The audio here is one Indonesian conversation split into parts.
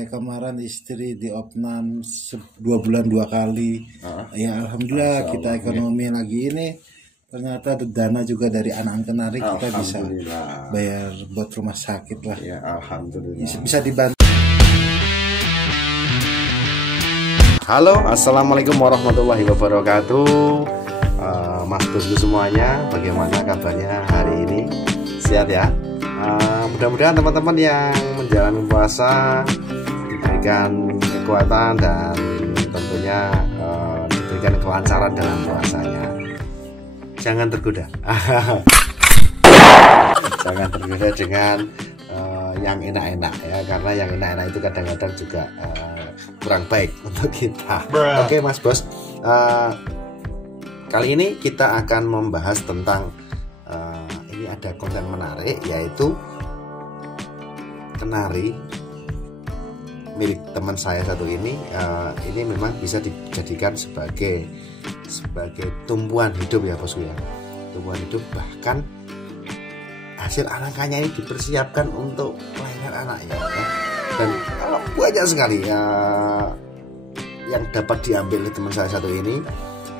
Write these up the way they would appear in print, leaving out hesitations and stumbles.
Kayak kemarin istri diopnam 2 bulan 2 kali. Ya alhamdulillah kita ekonomi lagi ini. Ternyata ada dana juga dari anak kenari, kita bisa bayar buat rumah sakit lah. Ya alhamdulillah. Bisa dibantu. Halo, assalamualaikum warahmatullahi wabarakatuh. Mas bosku semuanya, bagaimana kabarnya hari ini? Sehat ya? Mudah-mudahan teman-teman yang menjalani puasa diberikan kekuatan dan tentunya diberikan kelancaran dalam puasanya. Jangan tergoda. Jangan tergoda dengan yang enak-enak ya, karena yang enak-enak itu kadang-kadang juga kurang baik untuk kita. Oke Mas Bos, kali ini kita akan membahas tentang ini ada konten menarik, yaitu kenari milik teman saya satu ini. Ini memang bisa dijadikan sebagai tumbuhan hidup ya bosku ya, tumbuhan hidup, bahkan hasil anakannya ini dipersiapkan untuk kelahiran anak ya. Dan banyak sekali yang dapat diambil oleh teman saya satu ini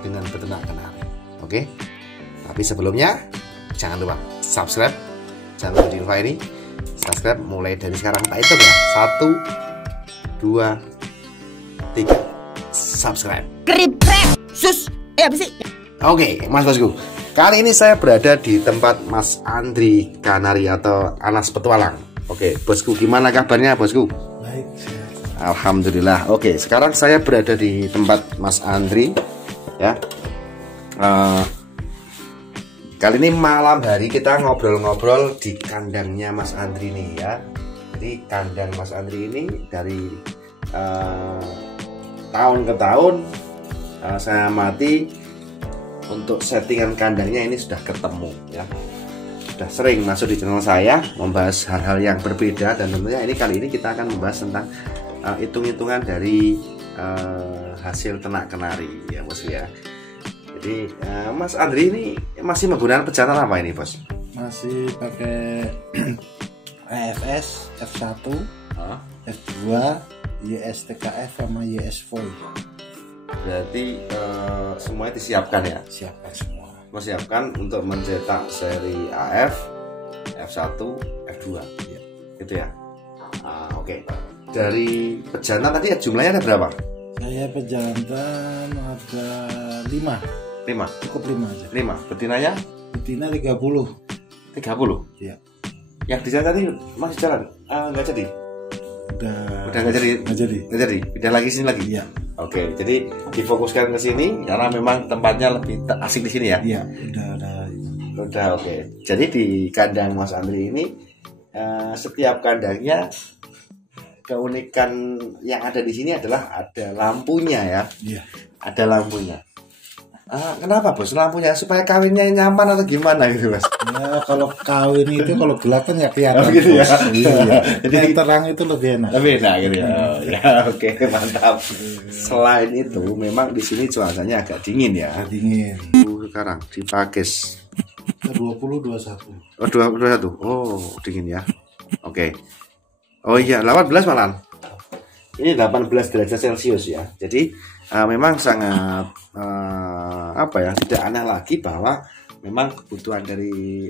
dengan beternak kenari. Oke, tapi sebelumnya jangan lupa subscribe, jangan lupa di lupa ini subscribe mulai dari sekarang, tak hitung ya, 1, 2, 3 subscribe. Sus, apa sih? Oke, Mas Bosku, kali ini saya berada di tempat Mas Andri Kanari atau Anas Petualang. Oke, bosku, gimana kabarnya bosku? Baik. Alhamdulillah. Oke, sekarang saya berada di tempat Mas Andri ya. Kali ini malam hari kita ngobrol-ngobrol di kandangnya Mas Andri nih ya. Jadi kandang Mas Andri ini dari tahun ke tahun saya amati untuk settingan kandangnya ini sudah ketemu ya. Sudah sering masuk di channel saya membahas hal-hal yang berbeda, dan tentunya kali ini kita akan membahas tentang hitung-hitungan dari hasil ternak kenari ya bos ya. Jadi Mas Andri ini masih menggunakan pejantan apa ini bos? Masih pakai AFS, F1, F2, YSTKF sama YS4. Berarti semuanya disiapkan ya? Siapkan semua. Siapkan untuk mencetak seri AF, F1, F2 ya. Itu ya. Oke. Dari pejantan tadi jumlahnya ada berapa? Saya pejantan ada 5. 5. Cukup 5 aja. 5. Betinanya? Betina 30. 30? Iya. Yang di sana tadi masih jalan? Nggak jadi? Udah nggak jadi? Nggak jadi? Pindah lagi sini lagi? Iya. Oke, jadi difokuskan ke sini karena memang tempatnya lebih asik di sini ya? Iya, udah. Oke. Jadi di kandang Mas Andri ini setiap kandangnya keunikan yang ada di sini adalah ada lampunya ya? Iya. Ada lampunya. Kenapa bos lampunya? Supaya kawinnya nyaman atau gimana gitu mas? Ya kalau kawin itu kalau gelap kan ya kelihatan. Gitu ya. Iya. Jadi yang terang itu lebih enak. Lebih enak gitu ya. Ya oke, mantap. Selain itu memang di sini cuacanya agak dingin ya. Dingin. Sekarang di Pakis 20-21. Oh 21. Oh dingin ya. Oke. Oh iya 18 malam. Ini 18 derajat Celcius ya. Jadi memang sangat tidak aneh lagi bahwa memang kebutuhan dari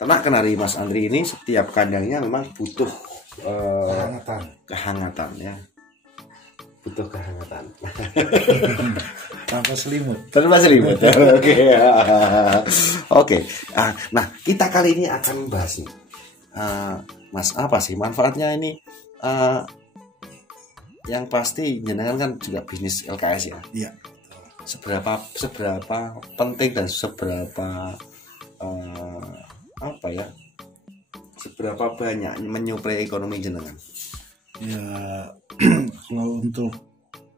ternak kenari Mas Andri ini setiap kandangnya memang butuh kehangatan ya. Butuh kehangatan. Tanpa selimut. Tanpa selimut. Oke. Oke. Nah, kita kali ini akan membahas nih. Mas, apa sih manfaatnya ini? Yang pasti jenengan kan juga bisnis LKS ya. Iya. Seberapa penting dan seberapa seberapa banyak menyuplai ekonomi jenengan? Ya kalau untuk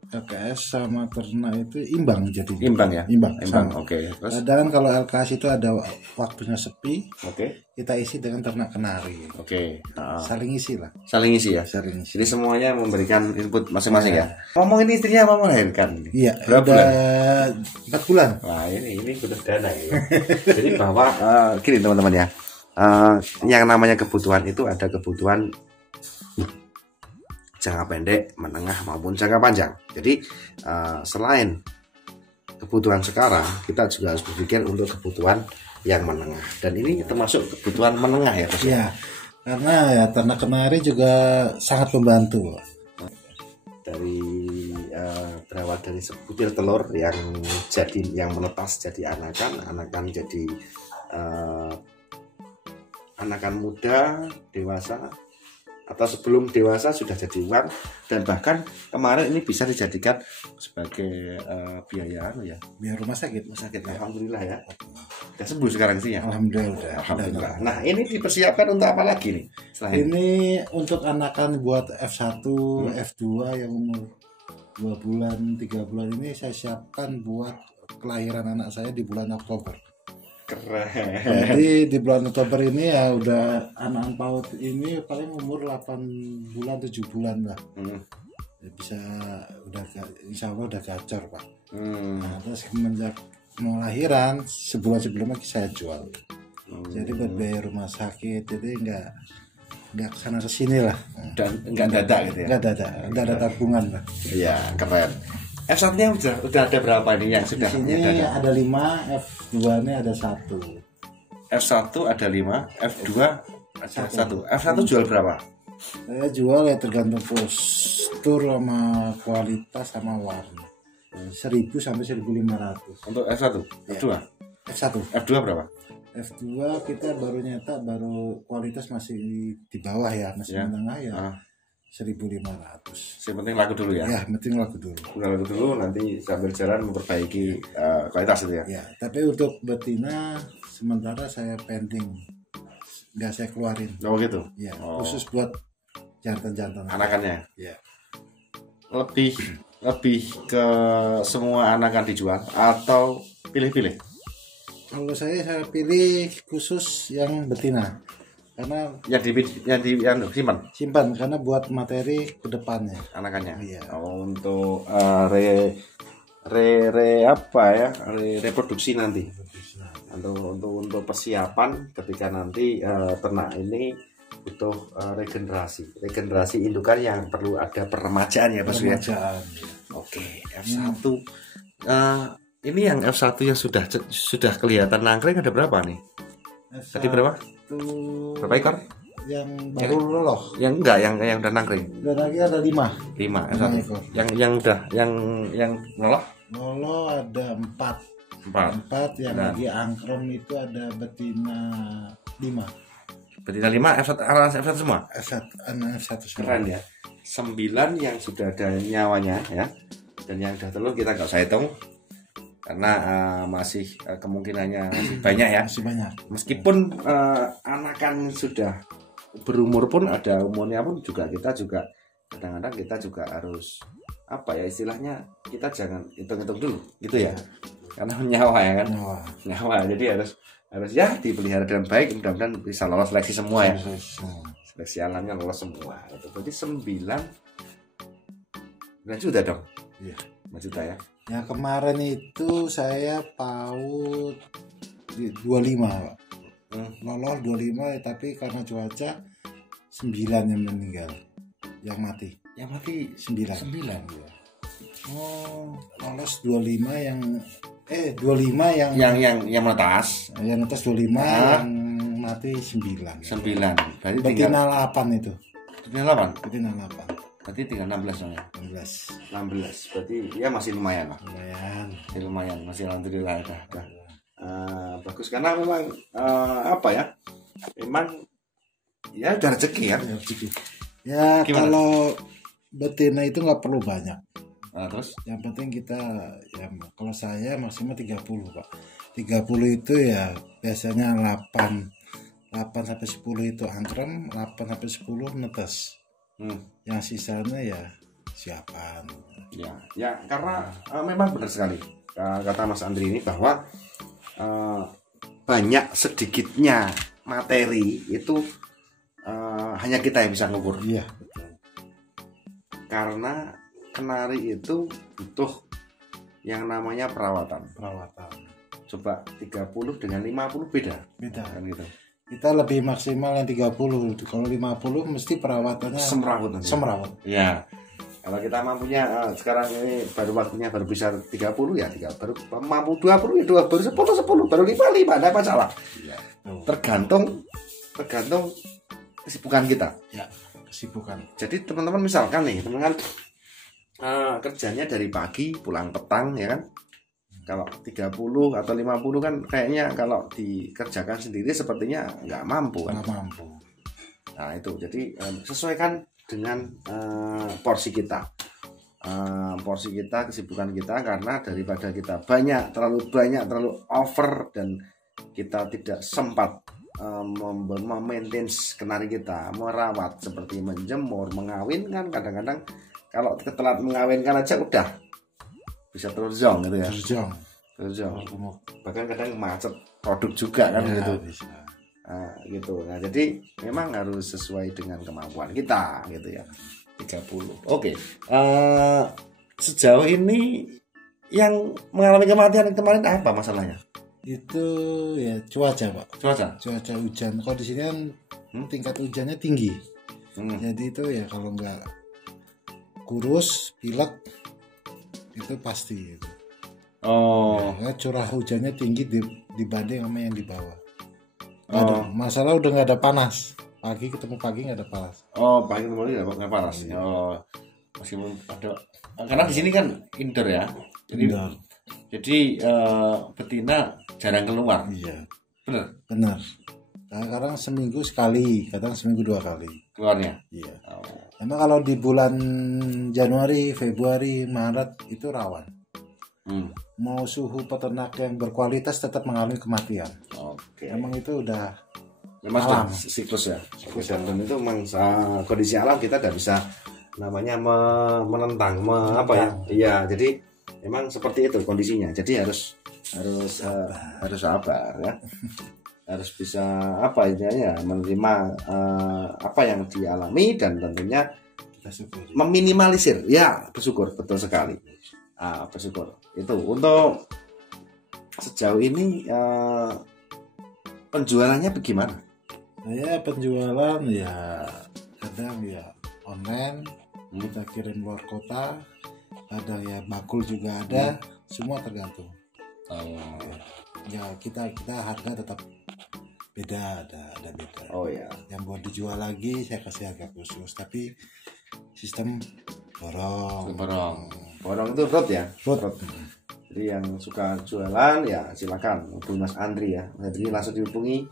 LKS sama ternak itu imbang jadi. Imbang ya? Imbang. Oke. Terus? Dan kalau LKS itu ada waktunya sepi. Oke. Kita isi dengan ternak kenari. Oke. Saling isi lah. Saling isi ya. Saling isi. Jadi semuanya memberikan input masing-masing ya. Ngomong ini istrinya mau melahirkan. Iya. Berapa bulan? 4 bulan. Wah ini butuh dana ya. Jadi bahwa gini teman-teman ya. Yang namanya kebutuhan itu ada kebutuhan jangka pendek, menengah maupun jangka panjang. Jadi selain kebutuhan sekarang, kita juga harus berpikir untuk kebutuhan yang menengah. Dan ini termasuk kebutuhan menengah ya, Mas? Iya, karena ya ternak kenari juga sangat membantu. Dari berawal dari sebutir telur yang menetas jadi anakan jadi anakan muda, dewasa, atau sebelum dewasa sudah jadi uang, dan bahkan kemarin ini bisa dijadikan sebagai biaya rumah sakit. Alhamdulillah ya, udah sembuh sekarang sih ya. Alhamdulillah. Nah, ini dipersiapkan untuk apa lagi nih? Ini untuk anakan buat F1, F2 yang umur 2 bulan, 3 bulan ini saya siapkan buat kelahiran anak saya di bulan Oktober. Keren. Jadi di bulan Oktober ini ya udah anak PAUD ini paling umur 8 bulan 7 bulan lah. Ya bisa insya Allah udah gacor Pak. Nah, terus semenjak mau lahiran sebulan sebelumnya saya jual. Jadi buat biaya rumah sakit, jadi nggak kesana kesini lah. Dan nggak dadak gitu ya? Nggak ada tabungan lah. Iya, keren. F1 nya udah ada berapa ini yang sudah? Ini ada 5, F2 nya ada 1. F1 ada 5, F2 ada 1. F1 jual berapa? Saya jual ya tergantung postur sama kualitas sama warna. 1.000 sampai 1.500. Untuk F1? F2? F1. F2 berapa? F2 kita baru nyetak, baru kualitas masih di bawah ya, masih menengah ya. 1.500. Yang penting laku dulu ya? Ya, penting laku dulu. Laku dulu, nanti sambil jalan memperbaiki kualitas itu ya? Ya, tapi untuk betina sementara saya pending, nggak saya keluarin. Oh gitu? Ya, khusus buat jantan-jantan. Anakannya? Ya. Lebih ke semua anakan dijual atau pilih-pilih? Kalau saya pilih khusus yang betina. Karena yang simpan karena buat materi ke depannya anakannya. Iya. Untuk reproduksi nanti. Untuk persiapan ketika nanti ternak ini butuh regenerasi indukan yang perlu ada peremajaan ya Mas ya. Oke, F1. Ini yang F1 yang sudah kelihatan nangkring ada berapa nih? Tadi berapa? Berapa ekor? Yang baru loloh. Yang enggak, yang udah nangkring. Udah lagi ada 5. 5 ekor. Yang loloh? Loloh ada 4 yang lagi angkrem itu ada betina 5. Betina 5 F1 semua? F1 semua. Keren ya. 9 yang sudah ada nyawanya ya. Dan yang udah telur kita nggak usah hitung. Karena masih kemungkinannya masih banyak ya. Masih banyak. Meskipun anakan sudah berumur pun ada umurnya pun kita juga kadang-kadang kita juga harus istilahnya kita jangan hitung-hitung dulu gitu ya. Karena nyawa ya kan. Nyawa. Jadi harus ya dipelihara dengan baik, mudah-mudahan bisa lolos seleksi semua ya. Seleksi alamnya lolos semua. Jadi 9 juta dong. Iya. 5 juta ya. Yang kemarin itu saya PAUD 25 Pak. Lolos 25 tapi karena cuaca 9 yang meninggal. Yang mati 9 ya. Lolos 25 yang 25 yang menetas. Yang menetas 25 yang mati 9. Berarti betina 8 itu. Betina 8. Berarti tinggal 16 ya. 16. Berarti ya masih lumayan lah. Lumayan. Masih alhamdulillah udah. Bagus karena memang memang ya udah rezeki ya. Ya kalau betina itu nggak perlu banyak. Terus yang penting kita ya kalau saya maksimal 30 Pak. 30 itu ya biasanya 8 sampai 10 itu angkrem, 8 sampai 10 netes. Yang sisanya ya siapan. Ya karena memang benar sekali kata Mas Andri ini bahwa banyak sedikitnya materi itu hanya kita yang bisa ngukur. Iya. Karena kenari itu butuh yang namanya perawatan. Coba 30 dengan 50 beda kan gitu. kita lebih maksimal yang 30. Kalau 50 mesti perawatannya semrawut. Ya. Kalau kita mampunya sekarang ini baru waktunya baru bisa 30 ya 3 baru mampu 20 ya 2 baru 10 baru 5 ada apa salah. Ya. Tergantung kesibukan kita. Ya, kesibukan. Jadi teman-teman misalkan nih, teman-teman kerjanya dari pagi pulang petang ya kan. Kalau 30 atau 50 kan kayaknya kalau dikerjakan sendiri sepertinya nggak mampu kan. Nggak mampu. Nah itu jadi sesuaikan dengan porsi kita, kesibukan kita, karena daripada kita terlalu banyak, terlalu over dan kita tidak sempat memaintain kenari kita, merawat seperti menjemur, mengawinkan. Kadang-kadang kalau telat mengawinkan aja udah bisa terzong gitu ya. Terzong. Bahkan kadang macet produk juga kan gitu. Bisa. Gitu. Nah, jadi memang harus sesuai dengan kemampuan kita gitu ya. 30. Oke. Sejauh ini yang mengalami kematian kemarin apa masalahnya? Itu ya cuaca, Pak. Cuaca hujan. Kalau di sini kan tingkat hujannya tinggi. Jadi itu ya kalau nggak kurus, pilek itu pasti gitu. Ya, curah hujannya tinggi dibanding sama yang di bawah. Masalah udah nggak ada panas. Pagi ketemu pagi nggak ada panas. Pagi ketemu nggak panas. Meskipun ada, karena di sini kan indoor ya. Jadi betina jarang keluar. Iya. Benar. Kadang seminggu sekali, kadang seminggu 2 kali keluarnya. Iya. Karena kalau di bulan Januari, Februari, Maret itu rawan. Mau suhu peternak yang berkualitas tetap mengalami kematian. Oke. Emang itu udah memang siklus ya. Dan itu memang kondisi alam, kita tidak bisa namanya menentang apa ya. Iya, jadi memang seperti itu kondisinya. Jadi harus sabar ya. Harus bisa apa ya, menerima apa yang dialami dan tentunya meminimalisir. Ya, bersyukur, betul sekali. Bersyukur. Itu untuk sejauh ini penjualannya bagaimana? Saya penjualan ya kadang ya online, kita kirim luar kota, kadang ya bakul juga ada, semua tergantung. Ya kita harga tetap beda, ada beda. Yang buat dijual lagi saya kasih harga khusus, tapi sistem borong itu road ya. Road. Jadi yang suka jualan ya silakan hubungi Mas Andri ya. Mas Andri langsung dihubungi,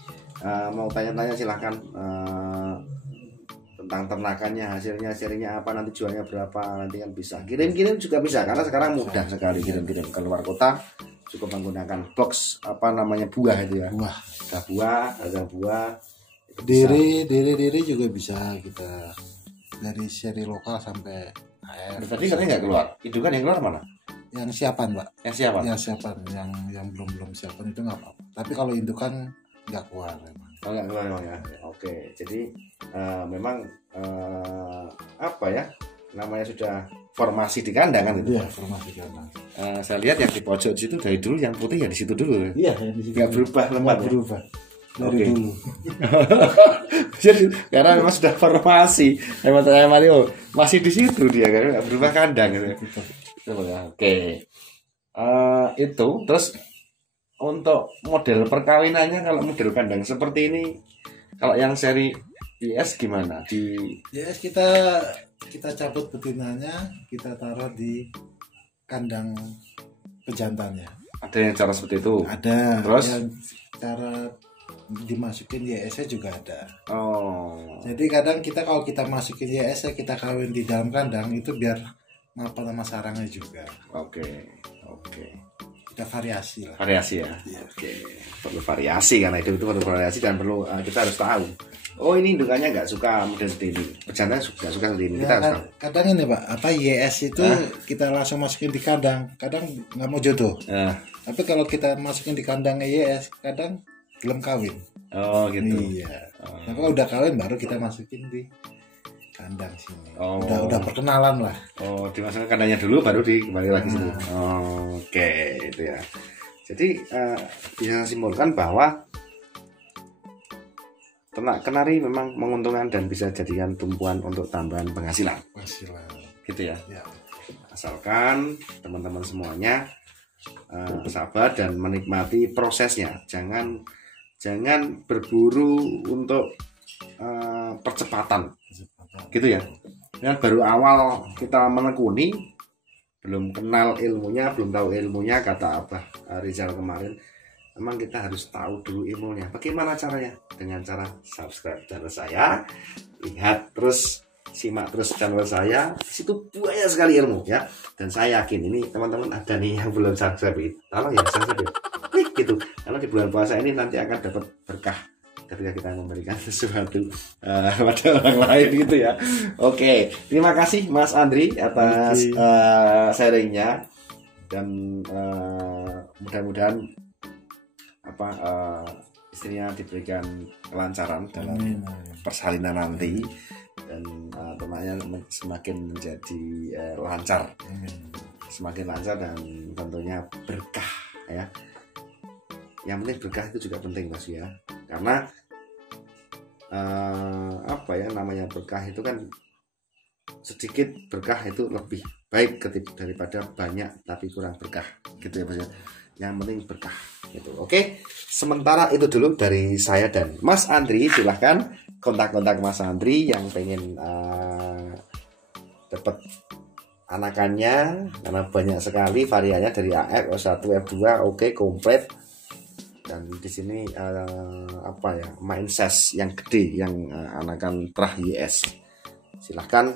mau tanya-tanya silakan tentang ternakannya, hasilnya apa, nanti jualnya berapa, nanti kan bisa kirim juga bisa, karena sekarang mudah sekali kirim ke luar kota. Cukup menggunakan box buah itu ya. Harga buah. Diri juga bisa kita dari seri lokal sampai AR. Tadi katanya nggak keluar. Indukan yang keluar mana? Yang siapan, Pak. Yang siapan. Yang belum siapan itu nggak apa-apa. Tapi kalau indukan nggak keluar memang. Nggak keluar memang ya. Oke. Jadi memang apa ya? Namanya sudah formasi di kandang kan itu. Iya, formasi kandang. Saya lihat yang di pojok situ dari dulu yang putih ya di situ dulu. Iya, di situ. Nggak berubah lembat. Berubah. Dari dulu. Jadi karena memang sudah formasi. Hemat Mario masih di situ dia kan, nggak berubah kandang gitu. Oke. Itu terus untuk model perkawinannya, kalau model kandang seperti ini, kalau yang seri IS gimana? Di IS kita cabut betinanya, kita taruh di kandang pejantannya. Ada yang cara seperti itu? Ada. Terus yang cara dimasukin YS juga ada. Jadi kadang kalau kita masukin YS, kita kawin di dalam kandang itu biar mapan sama sarangnya juga. Oke. Kita variasi lah. Variasi ya. Oke. Perlu variasi, karena itu perlu variasi dan perlu kita harus tahu. Ini indukannya nggak suka model seperti ini, pejantan nggak suka seperti ini. Kita harus tahu. Kadang ini Pak, YS itu kita langsung masukin di kandang, kadang nggak mau jodoh. Tapi kalau kita masukin di kandang YS, kadang belum kawin. Gitu. Iya. Nah, kalau udah kawin baru kita masukin di kandang sini. Udah perkenalan lah. Dimasukkan kandangnya dulu baru kembali lagi sini. Oke, itu ya. Jadi bisa simpulkan bahwa ternak kenari memang menguntungkan dan bisa jadikan tumpuan untuk tambahan penghasilan. Gitu ya. Asalkan teman-teman semuanya sabar dan menikmati prosesnya. Jangan berburu untuk percepatan. Gitu ya. Baru awal kita menekuni, belum kenal ilmunya, belum tahu ilmunya, kata Abah Rizal kemarin. Memang kita harus tahu dulu ilmunya. Bagaimana caranya? Dengan cara subscribe channel saya, lihat terus, simak terus channel saya. Di situ banyak sekali ilmu ya. Dan saya yakin ini teman-teman ada nih yang belum subscribe. Tolong ya subscribe. Gitu. Karena di bulan puasa ini nanti akan dapat berkah ketika kita memberikan sesuatu pada orang lain gitu ya. Oke, terima kasih Mas Andri atas sharingnya, dan mudah-mudahan istrinya diberikan kelancaran dalam persalinan nanti, dan ternaknya semakin menjadi lancar, semakin lancar dan tentunya berkah ya. Yang penting berkah itu juga penting Mas ya, karena namanya berkah itu kan sedikit berkah itu lebih baik daripada banyak tapi kurang berkah gitu ya Mas ya. Yang penting berkah gitu. Oke, sementara itu dulu dari saya dan Mas Andri. Silahkan kontak Mas Andri yang pengen dapat anakannya, karena banyak sekali variannya dari AF, O1, F2, oke, komplit. Dan di sini main size yang gede, yang anakan Trah YS. Silahkan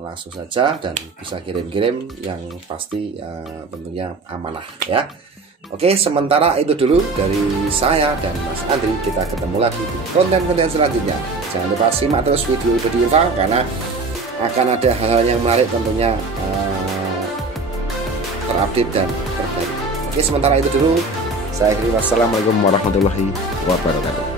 langsung saja dan bisa kirim-kirim, yang pasti tentunya amanah ya. Oke, sementara itu dulu dari saya dan Mas Andri. Kita ketemu lagi di konten-konten selanjutnya. Jangan lupa simak terus video Info, karena akan ada hal-hal yang menarik tentunya terupdate dan terbaru. Oke, sementara itu dulu. Saya akhiri, wassalamualaikum warahmatullahi wabarakatuh.